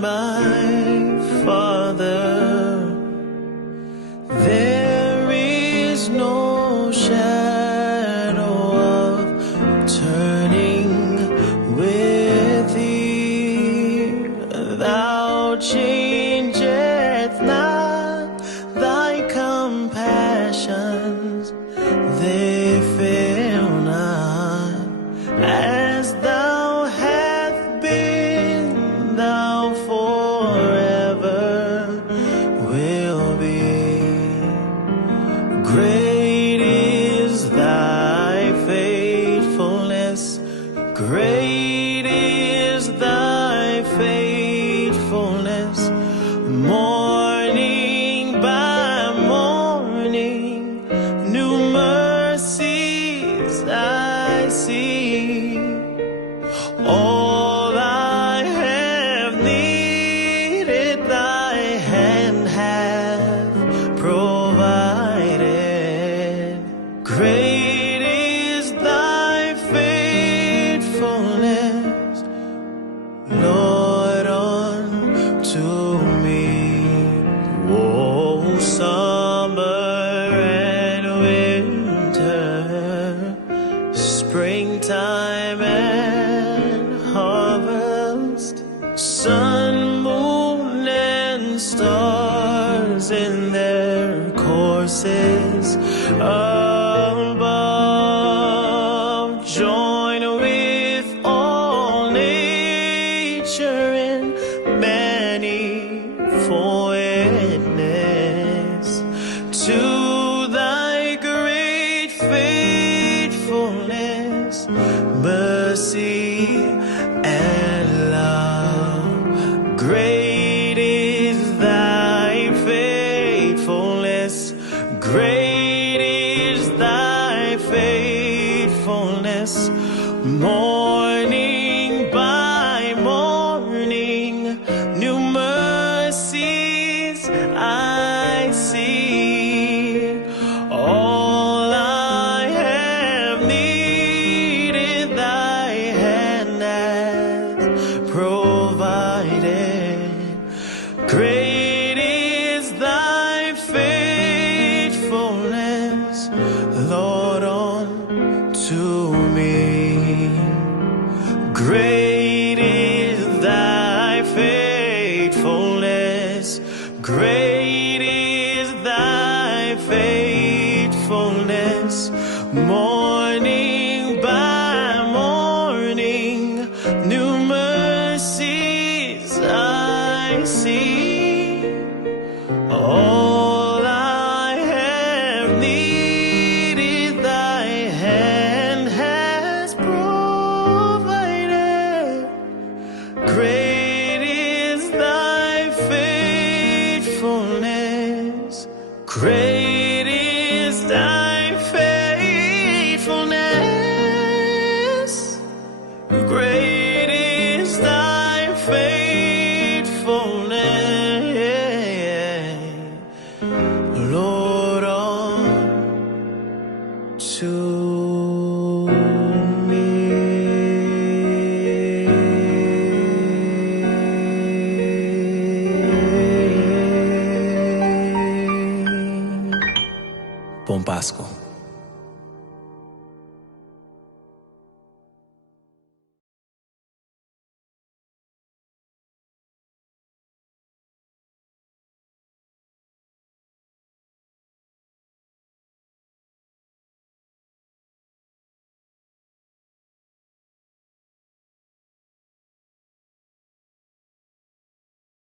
my Father, there is no shadow of turning with thee. Thou changest not, thy compassions, they fail not. As thou hast been, thou forever will be. Great is thy faithfulness, great is thy faithfulness. Morning by morning, new mercies I see. All I have needed, thy hand hath provided. Great is thy faithfulness, Lord, unto me. Oh, summer and winter, springtime and harvest, sun, moon, and stars in their courses above, join with all nature in manifold witness to thy great faithfulness, mercy and love. Great is thy faithfulness, great is thy faithfulness. Morning by morning, new mercies I see. All I have needed, thy hand hath provided. Great is thy faithfulness, Lord, unto me. Great is thy faithfulness, great is thy faithfulness. Morning by morning, new mercies I see. All I have needed, thy hand has provided. Great is thy faithfulness, great is thy faithfulness, great is thy faithfulness, Lord, unto me. Bom Páscoa.